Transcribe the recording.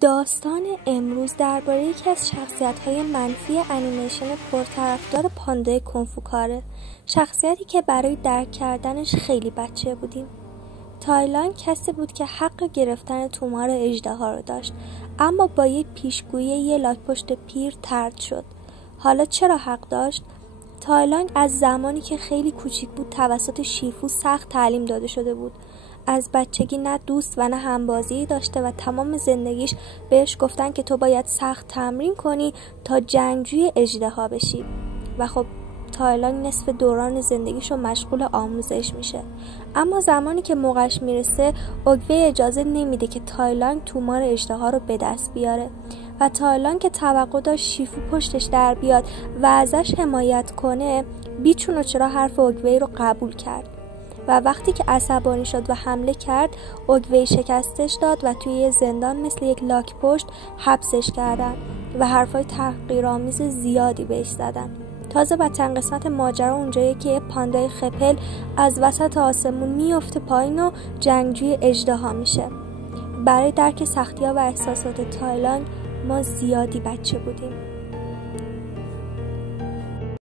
داستان امروز درباره یکی از شخصیت‌های منفی انیمیشن پرطرفدار پاندای کنفوکاره، شخصیتی که برای درک کردنش خیلی بچه بودیم. تایلان کسی بود که حق گرفتن تومار اژدها رو داشت، اما با یک پیشگویی یه لاک‌پشت پیر طرد شد. حالا چرا حق داشت؟ تایلان از زمانی که خیلی کوچیک بود توسط شیفو سخت تعلیم داده شده بود. از بچگی نه دوست و نه همبازی داشته و تمام زندگیش بهش گفتن که تو باید سخت تمرین کنی تا جنگجوی اژدها بشی. و خب تایلان نصف دوران زندگیشو مشغول آموزش میشه. اما زمانی که موقعش میرسه اوگوی اجازه نمیده که تایلان تومار اژدها رو به دست بیاره و تایلان که توقع داشت شیفو پشتش در بیاد و ازش حمایت کنه، بیچون و چرا حرف اوگوی رو قبول کرد. و وقتی که عصبانی شد و حمله کرد، اوگوی شکستش داد و توی یه زندان مثل یک لاک پشت حبسش کردن و حرفای تحقیرآمیز زیادی بهش زدن. تازه بدترین قسمت ماجرا اونجاییه که یه پاندای خپل از وسط آسمون میفته پایین و جنگجوی اژدها میشه. برای درک سختی‌ها و احساسات تایلان ما زیادی بچه بودیم.